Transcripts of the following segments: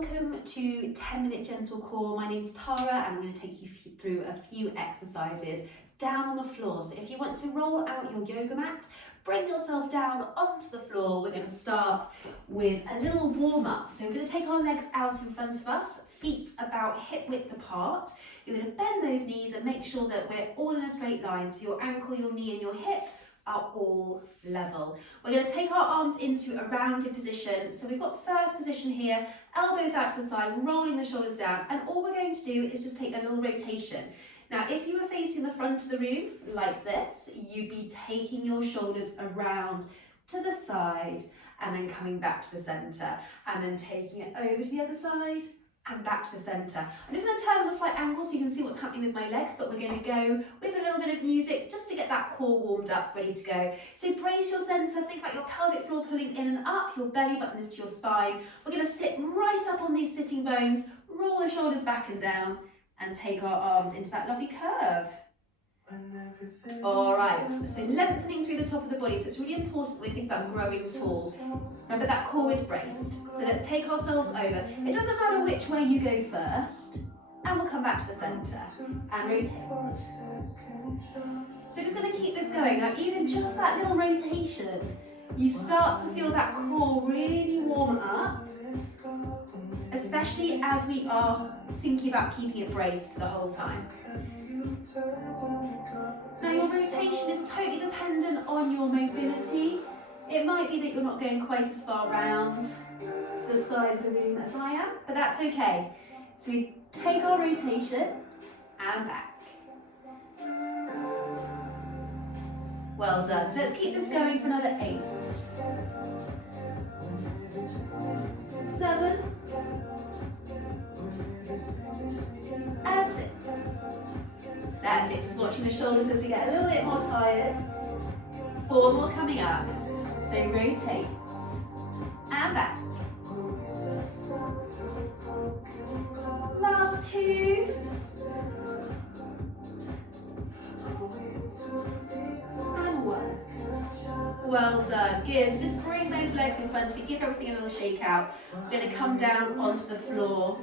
welcome to 10-minute gentle core. My name's Tara and I'm going to take you through a few exercises down on the floor. So if you want to roll out your yoga mat, bring yourself down onto the floor. We're going to start with a little warm up. So we're going to take our legs out in front of us, feet about hip width apart. You're going to bend those knees and make sure that we're all in a straight line. So your ankle, your knee and your hip are all level. We're going to take our arms into a rounded position. So we've got first position here, elbows out to the side, rolling the shoulders down, and all we're going to do is just take a little rotation. Now if you were facing the front of the room like this, you'd be taking your shoulders around to the side and then coming back to the centre and then taking it over to the other side and back to the centre. I'm just going to turn on a slight angle so you can see what's happening with my legs, but we're going to go with a little bit of music just to get that core warmed up, ready to go. So brace your centre, think about your pelvic floor pulling in and up, your belly button is to your spine. We're going to sit right up on these sitting bones, roll the shoulders back and down, and take our arms into that lovely curve. Alright, so lengthening through the top of the body, so it's really important when we think about growing tall. Remember that core is braced, so let's take ourselves over. It doesn't matter which way you go first, and we'll come back to the centre and rotate. So just going to keep this going. Now even just that little rotation, you start to feel that core really warm up, especially as we are thinking about keeping it braced the whole time. Now your rotation is totally dependent on your mobility. It might be that you're not going quite as far round to the side of the room as I am, but that's okay. So we take our rotation and back. Well done. So let's keep this going for another 8, 7, and 6. That's it, just watching the shoulders as we get a little bit more tired. 4 more coming up. So rotate and back. Last 2. And 1. Well done, good. So just bring those legs in front of you, give everything a little shake out. We're going to come down onto the floor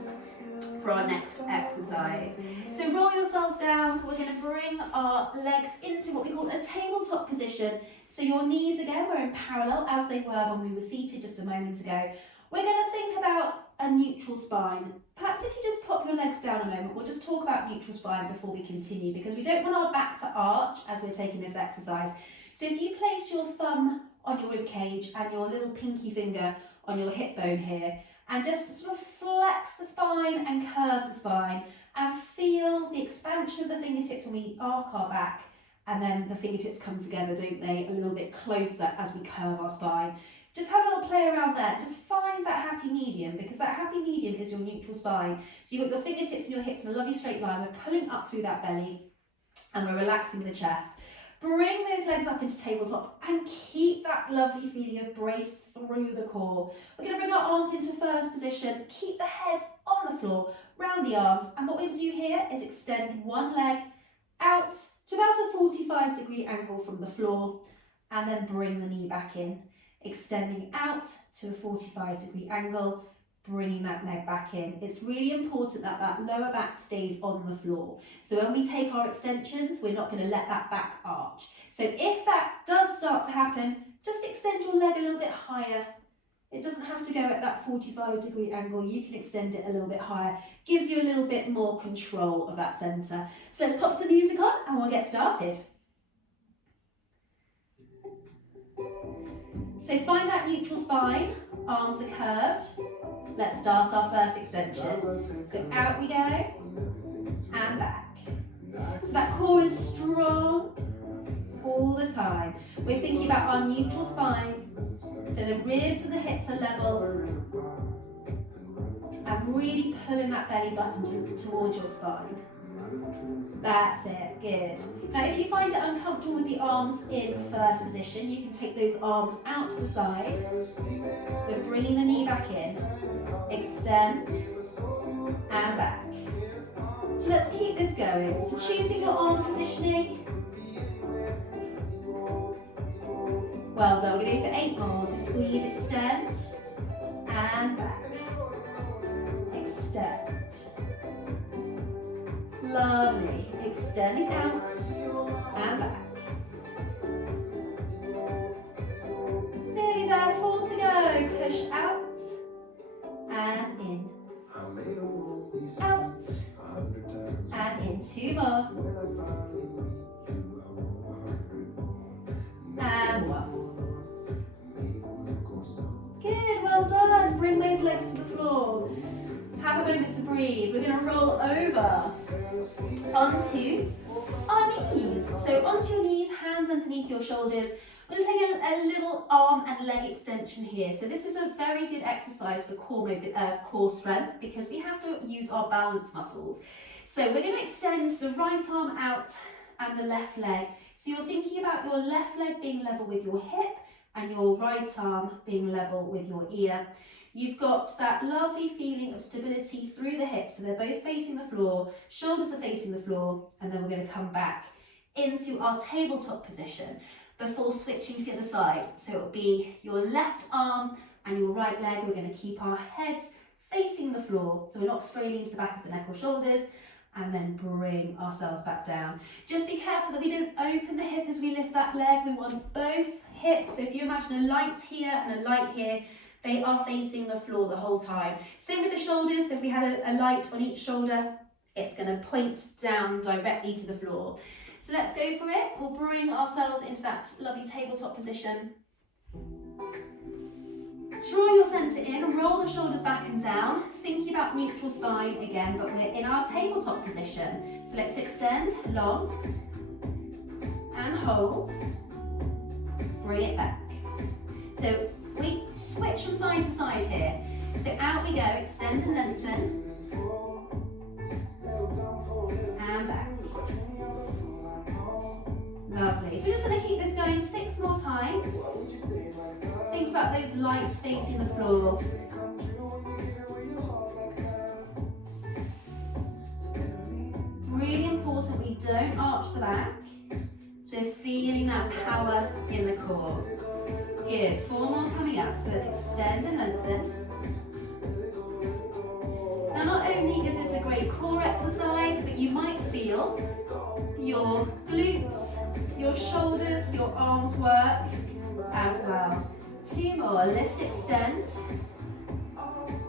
for our next exercise. So roll yourselves down. We're going to bring our legs into what we call a tabletop position. So your knees again are in parallel as they were when we were seated just a moment ago. We're going to think about a neutral spine. Perhaps if you just pop your legs down a moment, we'll just talk about neutral spine before we continue, because we don't want our back to arch as we're taking this exercise. So if you place your thumb on your rib cage and your little pinky finger on your hip bone here, and just sort of flex the spine and curve the spine and feel the expansion of the fingertips when we arc our back, and then the fingertips come together, don't they, a little bit closer as we curve our spine. Just have a little play around there. Just find that happy medium, because that happy medium is your neutral spine. So you've got your fingertips and your hips in a lovely straight line. We're pulling up through that belly and we're relaxing the chest. Bring those legs up into tabletop and keep that lovely feeling of brace through the core. We're going to bring our arms into first position, keep the heads on the floor, round the arms, and what we're going to do here is extend one leg out to about a 45-degree angle from the floor, and then bring the knee back in, extending out to a 45-degree angle, bringing that leg back in. It's really important that that lower back stays on the floor. So when we take our extensions, we're not going to let that back arch. So if that does start to happen, just extend your leg a little bit higher. It doesn't have to go at that 45-degree angle. You can extend it a little bit higher. Gives you a little bit more control of that centre. So let's pop some music on and we'll get started. So find that neutral spine, arms are curved. Let's start our first extension. So out we go, and back. So that core is strong all the time. We're thinking about our neutral spine, so the ribs and the hips are level, and really pulling that belly button towards your spine. That's it, good. Now if you find it uncomfortable with the arms in first position, you can take those arms out to the side. We're bringing the knee back in, extend, and back. Let's keep this going. So choosing your arm positioning. Well done, we're going to go for 8 more. So squeeze, extend, and back. extend. Lovely. Extending out and back. Nearly there, 4 to go. Push out and in. Out and in. 2 more. And 1. Good, well done. Bring those legs to the floor. Have a moment to breathe. We're going to roll over onto our knees. So onto your knees, hands underneath your shoulders. We're going to take a little arm and leg extension here. So this is a very good exercise for core strength because we have to use our balance muscles. So we're going to extend the right arm out and the left leg. So you're thinking about your left leg being level with your hip and your right arm being level with your ear. You've got that lovely feeling of stability through the hips, so they're both facing the floor, shoulders are facing the floor, and then we're going to come back into our tabletop position before switching to the other side. So it'll be your left arm and your right leg. We're going to keep our heads facing the floor, so we're not straining into the back of the neck or shoulders, and then bring ourselves back down. Just be careful that we don't open the hip as we lift that leg. We want both hips. So if you imagine a light here and a light here, they are facing the floor the whole time. Same with the shoulders. So if we had a light on each shoulder, it's going to point down directly to the floor. So let's go for it. We'll bring ourselves into that lovely tabletop position. Draw your centre in, roll the shoulders back and down, thinking about neutral spine again, but we're in our tabletop position. So let's extend long and hold, bring it back. So we switch from side to side here. So out we go, extend and lengthen, and back. Lovely. So we're just going to keep this going 6 more times. Think about those lights facing the floor. Really important we don't arch the back. So we're feeling that power in the core. Good. 4 more coming up. So let's extend and lengthen. Now not only is this a great core exercise, but you might feel your glutes, your shoulders, your arms work as well. 2 more, lift, extend,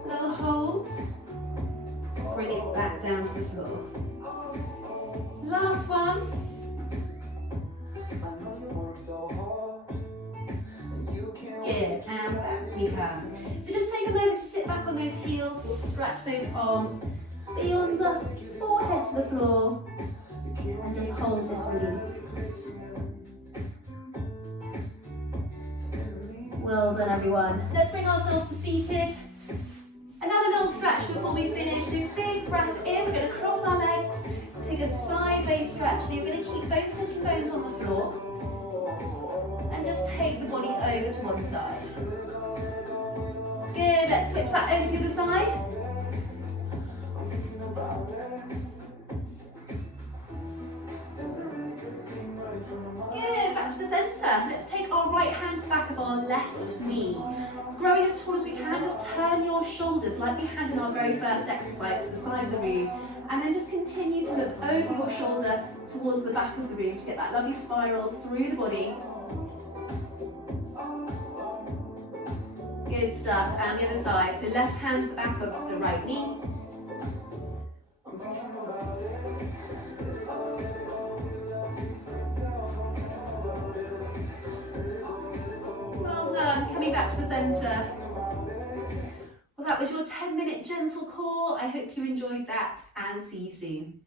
little hold, bring it back down to the floor. Last one. Good, and back we come. So just take a moment to sit back on those heels, we'll stretch those arms beyond us, forehead to the floor, and just hold this release. Well done everyone. Let's bring ourselves to seated. Another little stretch before we finish. So big breath in, we're going to cross our legs, take a sideways stretch. So you're going to keep both sitting bones on the floor and just take the body over to one side. Good, let's switch that over to the other side. Good, back to the centre. Let's take our right hand to the back of our left knee. Growing as tall as we can, just turn your shoulders like we had in our very first exercise to the side of the room. And then just continue to look over your shoulder towards the back of the room to get that lovely spiral through the body. Good stuff. And the other side. So left hand to the back of the right knee. Coming back to the centre. Well, that was your 10-minute gentle core. I hope you enjoyed that and see you soon.